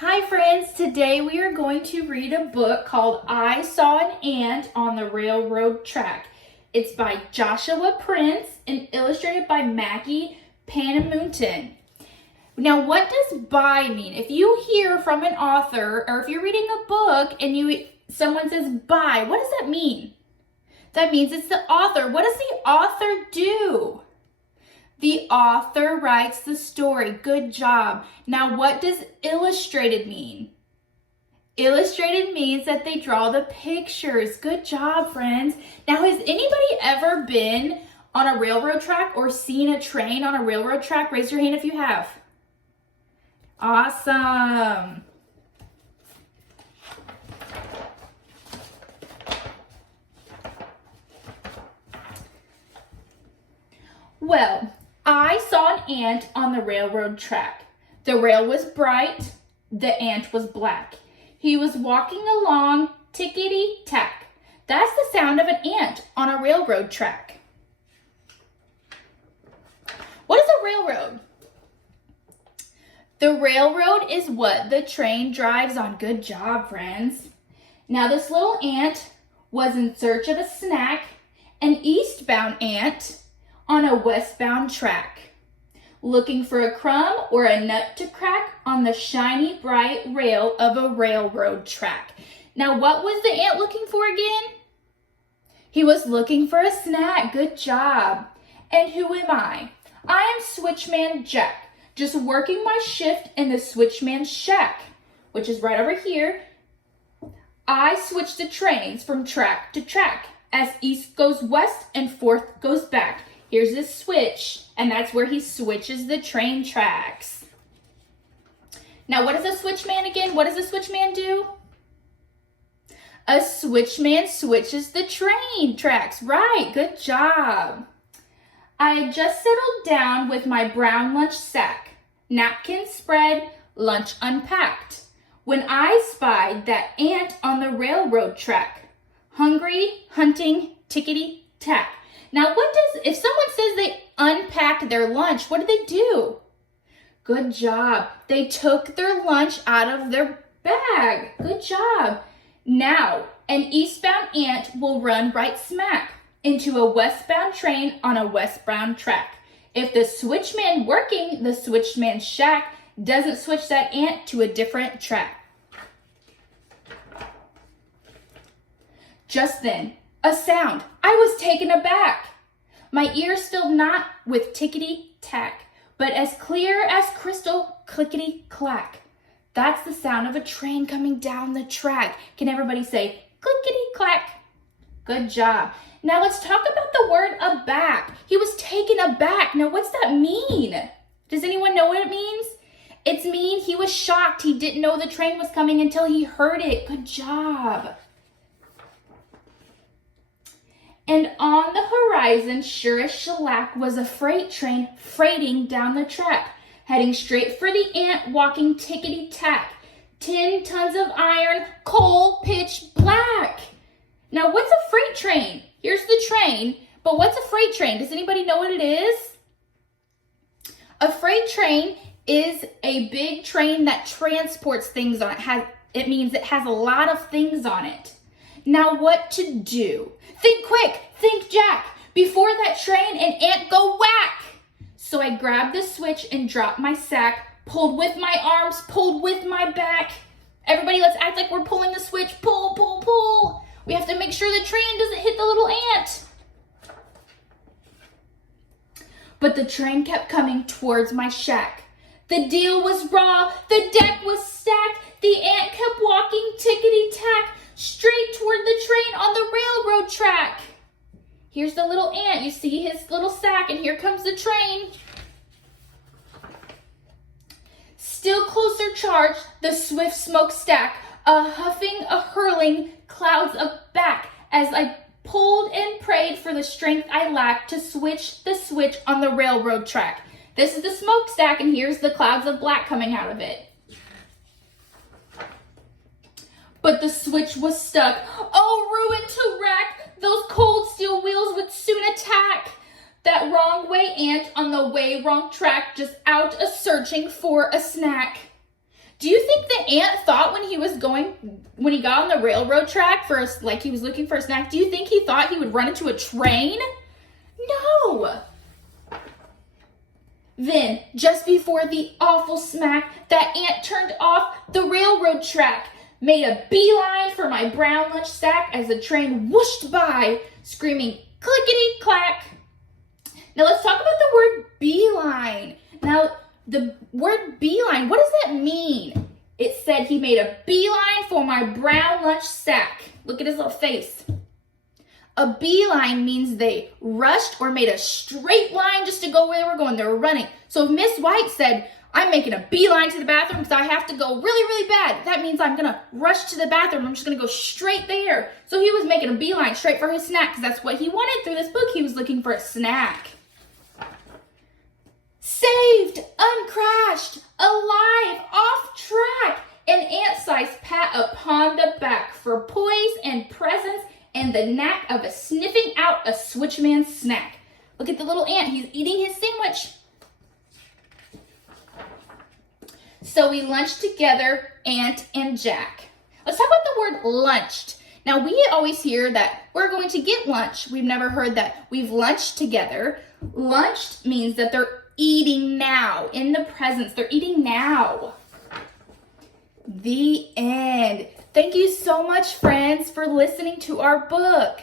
Hi friends, today we are going to read a book called I Saw an Ant on the Railroad Track. It's by Joshua Prince and illustrated by Maggie Panamunton. Now, what does by mean? If you hear from an author or if you're reading a book and someone says by, what does that mean? That means it's the author. What does the author do? The author writes the story. Good job. Now, what does illustrated mean? Illustrated means that they draw the pictures. Good job, friends. Now, has anybody ever been on a railroad track or seen a train on a railroad track? Raise your hand if you have. Awesome. Well, I saw an ant on the railroad track. The rail was bright, the ant was black. He was walking along tickety-tack. That's the sound of an ant on a railroad track. What is a railroad? The railroad is what the train drives on. Good job, friends. Now, this little ant was in search of a snack, an eastbound ant on a westbound track, looking for a crumb or a nut to crack on the shiny bright rail of a railroad track. Now, what was the ant looking for again? He was looking for a snack. Good job. And who am I? I am Switchman Jack, just working my shift in the switchman's shack, which is right over here. I switch the trains from track to track as east goes west and forth goes back. Here's the switch, and that's where he switches the train tracks. Now, what is a switchman again? What does a switchman do? A switchman switches the train tracks. Right, good job. I had just settled down with my brown lunch sack, napkin spread, lunch unpacked, when I spied that ant on the railroad track. Hungry, hunting, tickety-tack. Now, if someone says they unpacked their lunch, what do? Good job. They took their lunch out of their bag. Good job. Now, an eastbound ant will run right smack into a westbound train on a westbound track. If the switchman working the switchman's shack doesn't switch that ant to a different track. Just then, a sound. I was taken aback. My ears filled not with tickety-tack, but as clear as crystal, clickety-clack. That's the sound of a train coming down the track. Can everybody say clickety-clack? Good job. Now let's talk about the word aback. He was taken aback. Now what's that mean? Does anyone know what it means? It means he was shocked. He didn't know the train was coming until he heard it. Good job. And on the horizon, sure as shellac, was a freight train freighting down the track, heading straight for the ant walking tickety-tack. 10 tons of iron, coal, pitch black. Now, what's a freight train? Here's the train, but what's a freight train? Does anybody know what it is? A freight train is a big train that transports things on it. It means it has a lot of things on it. Now, what to do? Think quick, think Jack, before that train and ant go whack. So I grabbed the switch and dropped my sack, pulled with my arms, pulled with my back. Everybody, let's act like we're pulling the switch. Pull, pull, pull. We have to make sure the train doesn't hit the little ant. But the train kept coming towards my shack. The deal was raw, the deck was stacked. The ant kept walking tickety-tack, straight toward the train on the railroad track. Here's the little ant. You see his little sack, and here comes the train. Still closer charged, the swift smokestack, a huffing, a hurling, clouds of back, as I pulled and prayed for the strength I lacked to switch the switch on the railroad track. This is the smokestack, and here's the clouds of black coming out of it. But the switch was stuck. Oh, ruin to wreck! Those cold steel wheels would soon attack. That wrong way ant on the way wrong track, just out a searching for a snack. Do you think the ant thought when he got on the railroad track like he was looking for a snack, do you think he thought he would run into a train? No. Then, just before the awful smack, that ant turned off the railroad track, made a beeline for my brown lunch sack as the train whooshed by, screaming clickety-clack. Now let's talk about the word beeline. Now, the word beeline, what does that mean? It said he made a beeline for my brown lunch sack. Look at his little face. A beeline means they rushed or made a straight line just to go where they were going. They were running. So if Miss White said, I'm making a beeline to the bathroom because I have to go really, really bad, that means I'm going to rush to the bathroom. I'm just going to go straight there. So he was making a beeline straight for his snack because that's what he wanted through this book. He was looking for a snack. Saved, uncrashed, alive, off track, an ant-sized pat upon the back for poise and presence and the knack of a sniffing out a switchman's snack. Look at the little ant. He's eating his sandwich. So we lunched together, Ant and Jack. Let's talk about the word lunched. Now, we always hear that we're going to get lunch. We've never heard that we've lunched together. Lunched means that they're eating now, in the presence. They're eating now. The end. Thank you so much, friends, for listening to our book.